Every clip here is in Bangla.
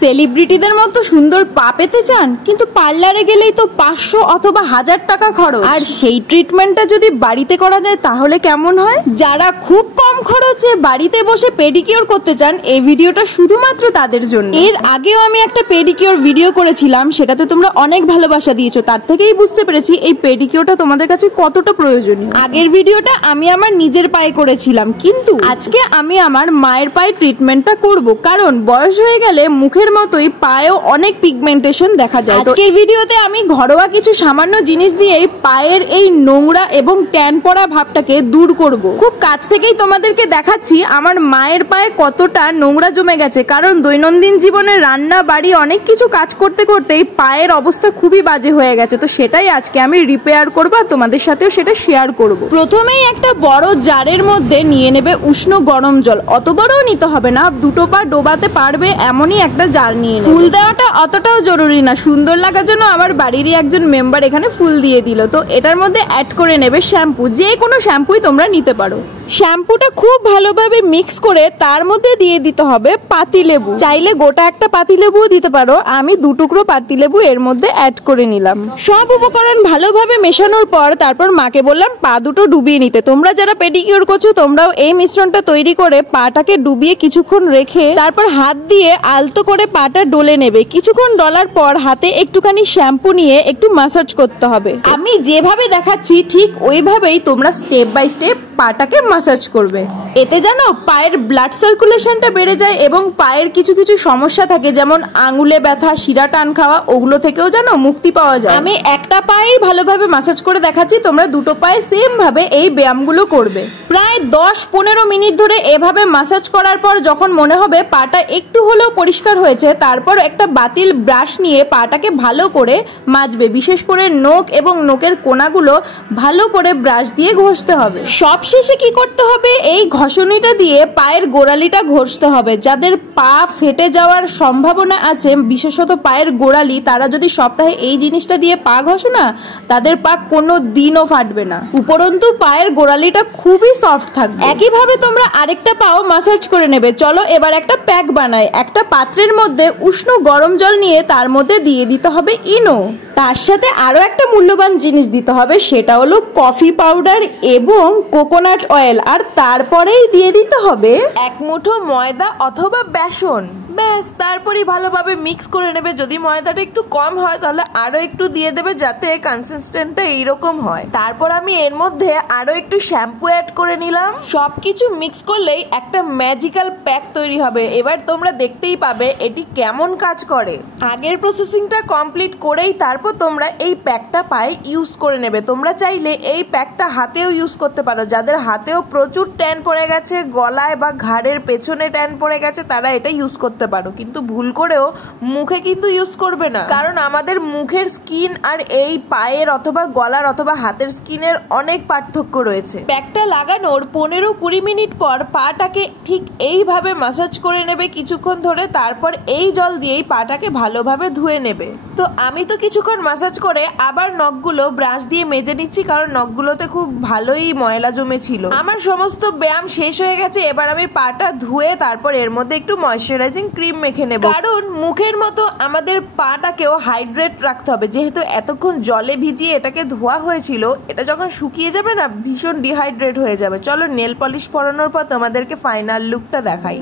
সেলিব্রিটিদের মতো সুন্দর পা পেতে চান, কিন্তু পার্লারে গেলেই তো 500 অথবা 1000 টাকা খরচ। আর সেই ট্রিটমেন্টটা যদি বাড়িতে করা যায় তাহলে কেমন হয়? যারা খুব কম খরচে বাড়িতে বসে পেডিকিউর করতে চান, এই ভিডিওটা শুধুমাত্র তাদের জন্য। এর আগেও আমি একটা পেডিকিউর ভিডিও করেছিলাম, সেটাতে তোমরা অনেক ভালোবাসা দিয়েছো, তার থেকেই বুঝতে পেরেছি এই পেডিকিউরটা তোমাদের কাছে কতটা প্রয়োজনীয়। আগের ভিডিওটা আমি আমার নিজের পায়ে করেছিলাম, কিন্তু আজকে আমি আমার মায়ের পায়ে ট্রিটমেন্টটা করব, কারণ বয়স হয়ে গেলে মুখের মতোই পায়েও অনেক পিগমেন্টেশন দেখা যায়। আজকের ভিডিওতে আমি ঘরোয়া কিছু সামান্য জিনিস দিয়েই পায়ের এই নোংরা এবং ট্যান পড়া ভাবটাকে দূর করব। খুব কাছ থেকেই তোমাদেরকে দেখাচ্ছি আমার মায়ের পায়ে কতটা নোংরা জমে গেছে, কারণ দৈনন্দিন জীবনে রান্না বাড়ি অনেক কিছু কাজ করতে করতেই পায়ের অবস্থা খুবই বাজে হয়ে গেছে। তো সেটাই আজকে আমি রিপেয়ার করব, আর তোমাদের সাথেও সেটা শেয়ার করব। প্রথমেই একটা বড় জারের মধ্যে নিয়ে নেবে উষ্ণ গরম জল। অত বড়ও নিতে হবে না, দুটো পা ডোবাতে পারবে এমনই একটা জার নিয়ে। ফুল দেওয়াটা অতটাও জরুরি না, সুন্দর লাগার জন্য আমার বাড়িরই একজন মেম্বার এখানে ফুল দিয়ে দিল। তো এটার মধ্যে অ্যাড করে নেবে শ্যাম্পু, যে কোনো শ্যাম্পুই তোমরা নিতে পারো। শ্যাম্পুটা খুব ভালোভাবে মিক্স করে তার মধ্যে দিয়ে দিতে হবে পাতিলেবু। চাইলে গোটা একটা পাতিলেবুও দিতে পারো, আমি 2 টুকরো পাতিলেবু এর মধ্যে অ্যাড করে নিলাম। সব উপকরণ ভালোভাবে মেশানোর পর তারপর মাকে বললাম পা দুটো ডুবিয়ে নিতে। তোমরা যারা পেডিকিউর করছো তোমরাও এই মিশ্রণটা তৈরি করে পাটাকে ডুবিয়ে কিছুক্ষণ রেখে তারপর হাত দিয়ে আলতো করে পাটা ডলে নেবে। কিছুক্ষণ ডলার পর হাতে একটুখানি শ্যাম্পু নিয়ে একটু ম্যাসাজ করতে হবে। আমি যেভাবে দেখাচ্ছি ঠিক ওইভাবেই তোমরা স্টেপ বাই স্টেপ পাটাকে ম্যাসাজ করবে। এতে জানো পায়ের ব্লাড সার্কুলেশনটা বেড়ে যায় এবং পায়ের কিছু কিছু সমস্যা থাকে, যেমন আঙুলে ব্যথা, শিরা টান খাওয়া, ওগুলো থেকেও জানো মুক্তি পাওয়া যায়। আমি একটা পায়েই ভালোভাবে ম্যাসাজ করে দেখাচ্ছি, তোমরা দুটো পায়ে সেম ভাবে এই ব্যায়ামগুলো করবে। প্রায় 10-15 মিনিট ধরে এভাবে ম্যাসাজ করার পর যখন মনে হবে পাটা একটু হলেও পরিষ্কার হয়েছে, তারপর একটা বাতিল ব্রাশ নিয়ে পাটাকে ভালো করে মাজবে। বিশেষ করে নোক এবং নোকের কোনাগুলো ভালো করে ব্রাশ দিয়ে ঘষতে হবে। সবশেষে কি করতে হবে, এই ঘষণিটা দিয়ে পায়ের গোড়ালিটা ঘষতে হবে। যাদের পা ফেটে যাওয়ার সম্ভাবনা আছে, বিশেষত পায়ের গোড়ালি, তারা যদি সপ্তাহে এই জিনিসটা দিয়ে পা ঘষো না, তাদের পা কোনো দিনও ফাটবে না, উপরন্তু পায়ের গোড়ালিটা খুবই সফট থাকবে। একইভাবে তোমরা আরেকটা পাও ম্যাসাজ করে নেবে। চলো এবার একটা প্যাক বানাই। একটা পাত্রের মধ্যে উষ্ণ গরম জল নিয়ে তার মধ্যে দিয়ে দিতে হবে ইনো। তার সাথে আরো একটা মূল্যবান জিনিস দিতে হবে, সেটা হলো কফি পাউডার এবং কোকোনাট অয়েল। আর তারপরেই দিয়ে দিতে হবে 1 মুঠো ময়দা অথবা বেসন। ব্যাস, তারপরই ভালোভাবে মিক্স করে নেবে। যদি ময়দাটা একটু কম হয় তাহলে আরো একটু দিয়ে দেবে, যাতে কনসিস্টেন্টটা এইরকম হয়। তারপর আমি এর মধ্যে আরো একটু শ্যাম্পু অ্যাড করে নিলাম। সবকিছু মিক্স করলেই একটা ম্যাজিক্যাল প্যাক তৈরি হবে। এবার তোমরা দেখতেই পাবে এটি কেমন কাজ করে। আগের প্রসেসিংটা কমপ্লিট করেই তারপর তোমরা এই প্যাকটা পায়ে ইউজ করে নেবে। তোমরা চাইলে এই প্যাকটা হাতেও ইউজ করতে পারো। যাদের হাতেও প্রচুর ট্যান পড়ে গেছে, গলায় বা ঘাড়ের পেছনে ট্যান পড়ে গেছে, তারা এটা ইউজ করতে পারো, কিন্তু ভুল করেও মুখে কিন্তু ইউজ করবে না, কারণ আমাদের মুখের স্কিন আর এই পায়ের অথবা গলার অথবা হাতের স্কিনের অনেক পার্থক্য রয়েছে। প্যাকটা লাগানোর 15-20 মিনিট পর পাটাকে ঠিক এইভাবে ম্যাসাজ করে নেবে কিছুক্ষণ ধরে। তারপর এই জল দিয়েই পাটাকে ভালোভাবে ধুয়ে নেবে। তো আমি তো কিছুক্ষণ ম্যাসাজ করে আবার নখগুলো ব্রাশ দিয়ে মেজে নিচ্ছি, কারণ নখগুলোতে খুব ভালোই ময়লা জমেছিল। আমার সমস্ত ব্যায়াম শেষ হয়ে গেছে। এবার আমি পাটা ধুয়ে তারপর এর মধ্যে একটু ময়শ্চারাইজিং ক্রিম মেখে নেব, কারণ মুখের মতো আমাদের পাটাকেও হাইড্রেট রাখতে হবে। যেহেতু এতক্ষণ জলে ভিজিয়ে এটাকে ধোয়া হয়েছিল, এটা যখন শুকিয়ে যাবে না ভীষণ ডিহাইড্রেট হয়ে যাবে। চলো নেল পলিশ পরানোর পর তোমাদেরকে ফাইনাল লুকটা দেখাই।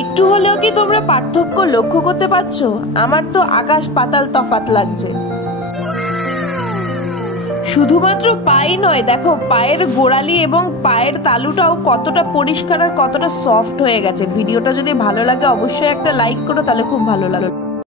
একটু হলেও কি তোমরা পার্থক্য লক্ষ্য করতে পারছো? আমার তো আকাশ পাতাল তফাৎ লাগছে। শুধুমাত্র পাই নয়, দেখো পায়ের গোড়ালি এবং পায়ের তালুটাও কতটা পরিষ্কার আর কতটা সফট হয়ে গেছে। ভিডিওটা যদি ভালো লাগে অবশ্যই একটা লাইক করো, তাহলে খুব ভালো লাগবে।